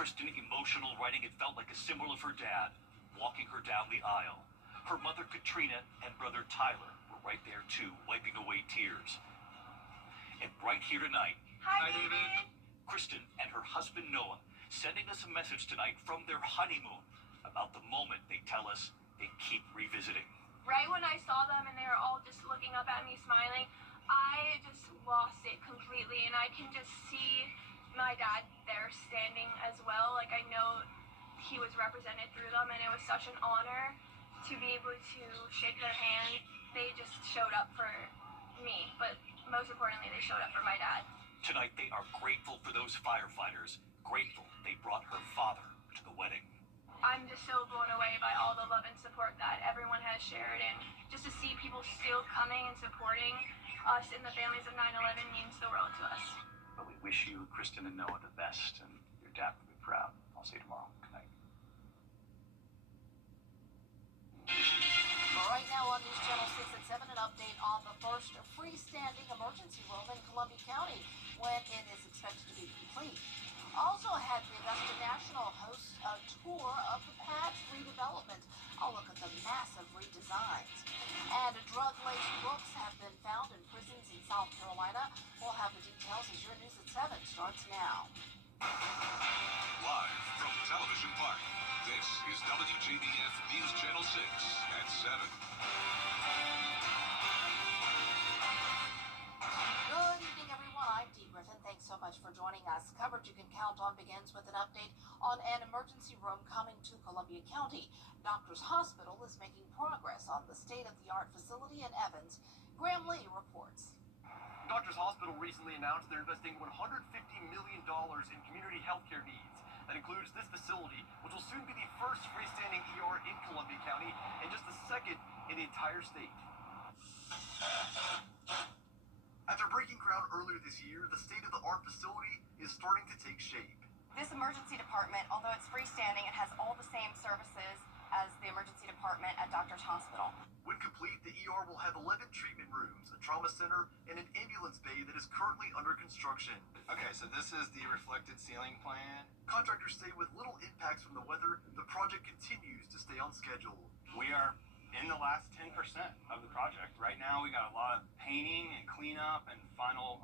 Kristen, emotional, writing it felt like a symbol of her dad, walking her down the aisle. Her mother, Katrina, and brother Tyler were right there too, wiping away tears. And right here tonight, Hi, David. Kristen and her husband Noah sending us a message tonight from their honeymoon about the moment they tell us they keep revisiting. Right when I saw them and they were all just looking up at me smiling, I just lost it completely, and I can just see my dad there standing as well. Like, I know he was represented through them, and it was such an honor to be able to shake their hand. They just showed up for me, but most importantly, they showed up for my dad. Tonight, they are grateful for those firefighters, grateful they brought her father to the wedding. I'm just so blown away by all the love and support that everyone has shared, and just to see people still coming and supporting us and the families of 9/11 means the world to us. But we wish you, Kristen and Noah, the best, and your dad will be proud. I'll see you tomorrow. Good night. Right now on News Channel 6 at 7, an update on the first freestanding emergency room in Columbia County when it is expected to be complete. Also had the Augusta National host a tour of the pad's redevelopment. I'll look at the massive redesigns. And drug-laced books have been found in prisons in South Carolina. We'll have the details as your News at 7 starts now. Live from Television Park, this is WJBF News Channel 6 at 7. Good evening, everyone. I'm Dee Griffin. Thanks so much for joining us. Coverage you can count on begins with an update on an emergency room coming to Columbia County. Doctors Hospital is making progress on the state-of-the-art facility in Evans. Graham Lee reports. Doctors Hospital recently announced they're investing $150 million in community healthcare needs. That includes this facility, which will soon be the first freestanding ER in Columbia County and just the second in the entire state. After breaking ground earlier this year, the state-of-the-art facility is starting to take shape. This emergency department, although it's freestanding, it has all the same services as the emergency department at Doctors Hospital. When complete, the ER will have 11 treatment rooms, a trauma center, and an ambulance bay that is currently under construction. Okay, so this is the reflected ceiling plan. Contractors say with little impacts from the weather, the project continues to stay on schedule. We are in the last 10% of the project. Right now, we got a lot of painting and cleanup and final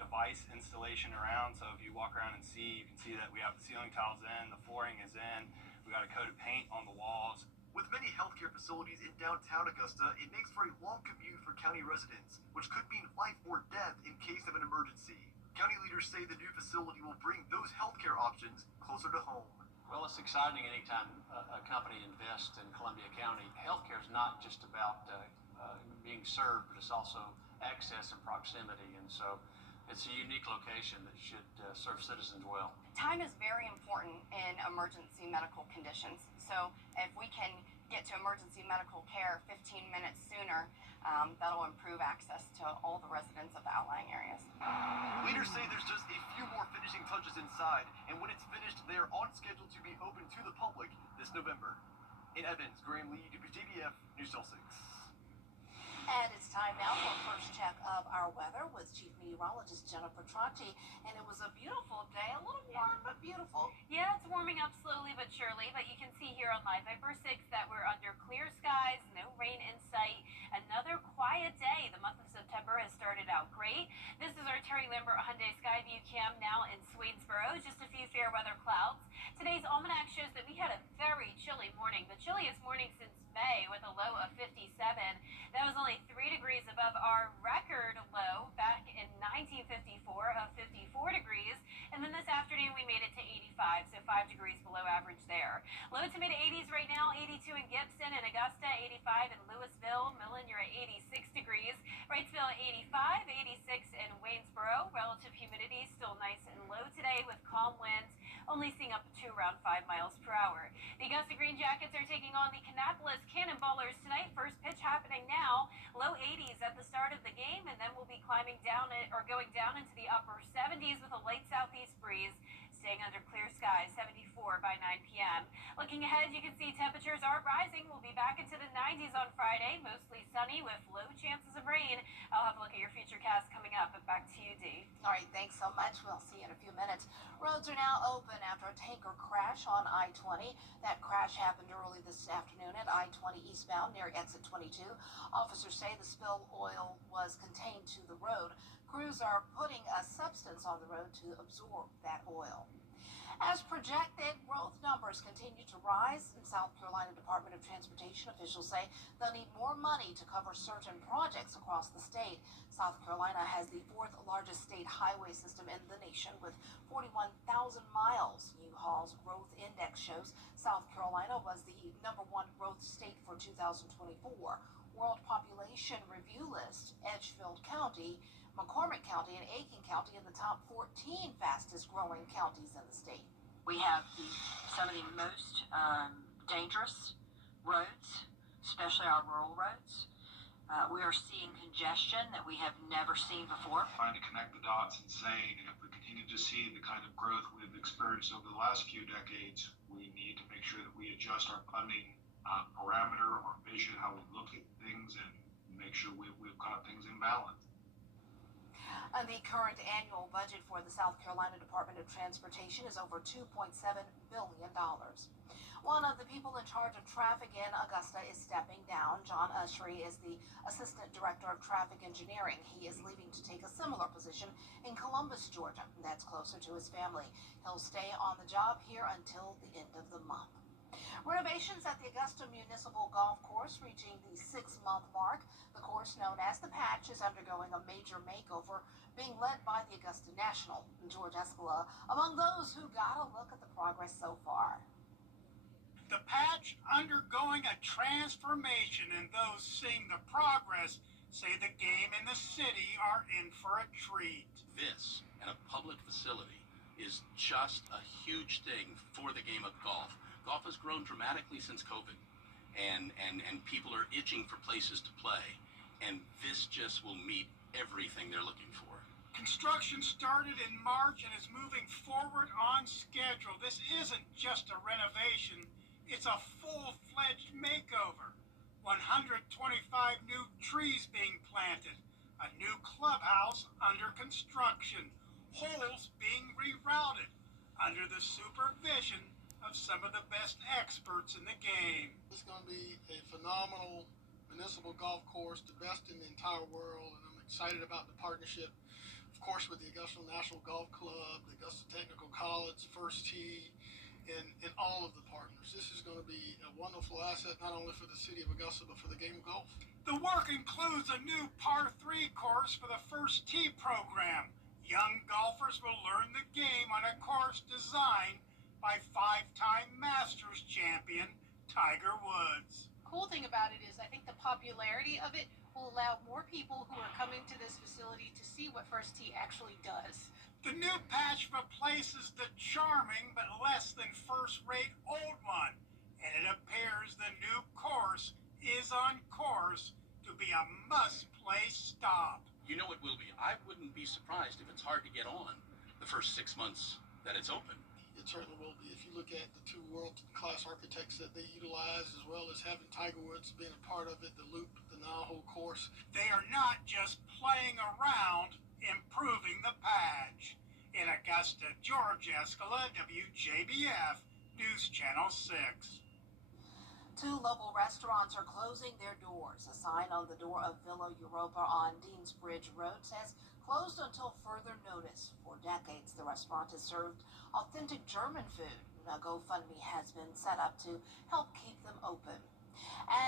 device installation around. So if you walk around and see, you can see that we have the ceiling tiles in, the flooring is in, we got a coat of paint on the walls. With many healthcare facilities in downtown Augusta, it makes for a long commute for county residents, which could mean life or death in case of an emergency. County leaders say the new facility will bring those healthcare options closer to home. Well, it's exciting anytime a company invests in Columbia County. Healthcare is not just about being served, but it's also access and proximity. And so it's a unique location that should serve citizens well. Time is very important in emergency medical conditions. So if we can get to emergency medical care 15 minutes sooner, that'll improve access to all the residents of the outlying areas. Leaders say there's just a few more finishing touches inside, and when it's finished, they are on schedule to be open to the public this November. In Evans, Graham Lee, WJBF, News Channel 6. And it's time now for a first check of our weather with Chief Meteorologist Jennifer Tracci. And it was a beautiful day, a little warm, but beautiful. Yeah, it's warming up slowly but surely, but you can see here on Live Viper 6 that we're under clear skies, no rain in sight. Another quiet day. The month of September has started out great. This is our Terry Lambert Hyundai Skyview Cam now in Swainsboro. Just a few fair weather clouds. Today's almanac shows that we had a very chilly morning, the chilliest morning since May with a low of 57. That was only 3 degrees above our record low back in 1954 of 54 degrees. And then this afternoon we made it to 85, so 5 degrees below average there. Low to mid 80s right now, 82 in Gibson and Augusta, 85 in Louisville. Millen, you're at 86 degrees. Wrightsville at 85, 86 in Waynesboro. Relative humidity still nice and low today with calm winds, only seeing up to around 5 miles per hour. The Augusta Green Jackets are taking on the Kannapolis Cannonballers tonight. First pitch happening now. Low 80s at the start of the game, and then we'll be climbing down or going down into the upper 70s with a light southeast breeze. staying under clear skies, 74 by 9 p.m. Looking ahead, you can see temperatures are rising. We'll be back into the 90s on Friday, mostly sunny with low chances of rain. I'll have a look at your futurecast coming up, but back to you, Dee. All right, thanks so much. We'll see you in a few minutes. Roads are now open after a tanker crash on I-20. That crash happened early this afternoon at I-20 eastbound near exit 22. Officers say the spilled oil was contained to the road. Crews are putting a substance on the road to absorb that oil. As projected, growth numbers continue to rise. In South Carolina Department of Transportation officials say they'll need more money to cover certain projects across the state. South Carolina has the fourth largest state highway system in the nation with 41,000 miles. U-Haul's growth index shows South Carolina was the #1 growth state for 2024. World Population Review list Edgefield County, McCormick County, and Aiken County in the top 14 fastest growing counties in the state. We have some of the most dangerous roads, especially our rural roads. We are seeing congestion that we have never seen before. Trying to connect the dots and saying if we continue to see the kind of growth we've experienced over the last few decades, we need to make sure that we adjust our funding parameter or vision, how we look at things, and make sure we've got things in balance. And the current annual budget for the South Carolina Department of Transportation is over $2.7 billion. One of the people in charge of traffic in Augusta is stepping down. John Ushery is the Assistant Director of Traffic Engineering. He is leaving to take a similar position in Columbus, Georgia. That's closer to his family. He'll stay on the job here until the end of the month. Renovations at the Augusta Municipal Golf Course reaching the 6-month mark. The course, known as the Patch, is undergoing a major makeover, being led by the Augusta National. George Escala among those who got a look at the progress so far. The Patch undergoing a transformation, and those seeing the progress say the game and the city are in for a treat. This, and a public facility, is just a huge thing for the game of golf. Golf has grown dramatically since COVID, and people are itching for places to play, and this just will meet everything they're looking for. Construction started in March and is moving forward on schedule. This isn't just a renovation, it's a full-fledged makeover. 125 new trees being planted, a new clubhouse under construction, holes being rerouted under the supervision of some of the best experts in the game. It's going to be a phenomenal municipal golf course, the best in the entire world, and I'm excited about the partnership, of course, with the Augusta National Golf Club, the Augusta Technical College, First Tee, and all of the partners. This is going to be a wonderful asset, not only for the city of Augusta, but for the game of golf. The work includes a new par 3 course for the First Tee program. Young golfers will learn the game on a course designed by 5-time Masters champion Tiger Woods. Cool thing about it is I think the popularity of it will allow more people who are coming to this facility to see what First Tee actually does. The new Patch replaces the charming but less than first-rate old one, and it appears the new course is on course to be a must-play stop. You know it will be. I wouldn't be surprised if it's hard to get on the first 6 months that it's open. It certainly will be. If you look at the 2 world-class architects that they utilize, as well as having Tiger Woods being a part of it, the loop, the 9-hole course. They are not just playing around, improving the Patch. In Augusta, George Escala, WJBF, News Channel 6. 2 local restaurants are closing their doors. A sign on the door of Villa Europa on Deansbridge Road says closed until further notice. For decades, the restaurant has served authentic German food. A GoFundMe has been set up to help keep them open.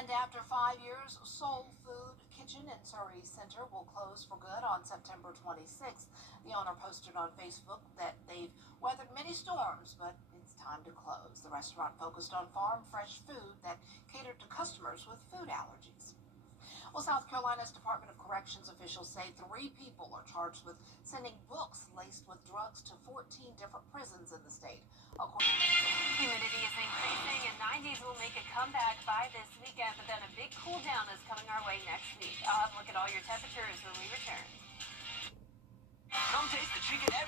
And after 5 years, Soul Food Kitchen in Surrey Center will close for good on September 26th. The owner posted on Facebook that they've weathered many storms, but it's time to close. The restaurant focused on farm fresh food that catered to customers with food allergies. Well, South Carolina's Department of Corrections officials say 3 people are charged with sending books laced with drugs to 14 different prisons in the state. Humidity is increasing and 90s will make a comeback by this weekend, but then a big cool down is coming our way next week. I'll have a look at all your temperatures when we return. Come taste the chicken.